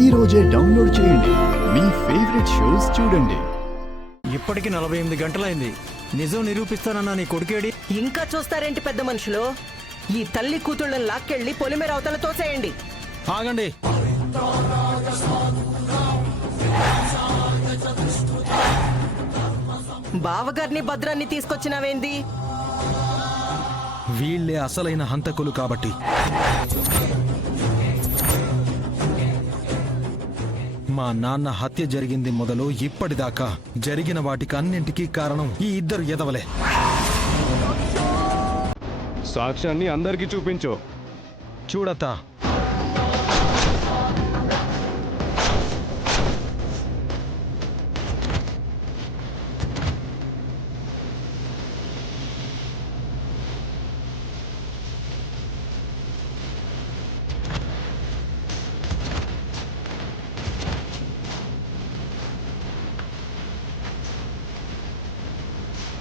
ఈ రోజే డౌన్లోడ్ చేయండి. మీ ఫేవరెట్ షోస్ చూడండి. ఇప్పటికి 48 గంటలైంది. నిజం నిరూపిస్తానన్నా నీ కొడుకేడి? ఇంకా చూస్తారేంటి పెద్ద మనుషులు? ఈ తల్లి కూతుళ్ళని లాక్కెళ్ళి పొలిమేర అవతల తోసేయండి. ఆగండి. బావగారిని భద్రాన్ని తీసుకొచ్చినావేంది? వీళ్ళే అసలైన హంతకులు కాబట్టి. మా నాన్న హత్య జరిగింది మొదలు ఇప్పటిదాకా జరిగిన వాటికి అన్నింటికీ కారణం ఈ ఇద్దరు ఎదవలే. సాక్ష్యాన్ని అందరికీ చూపించు. చూడతా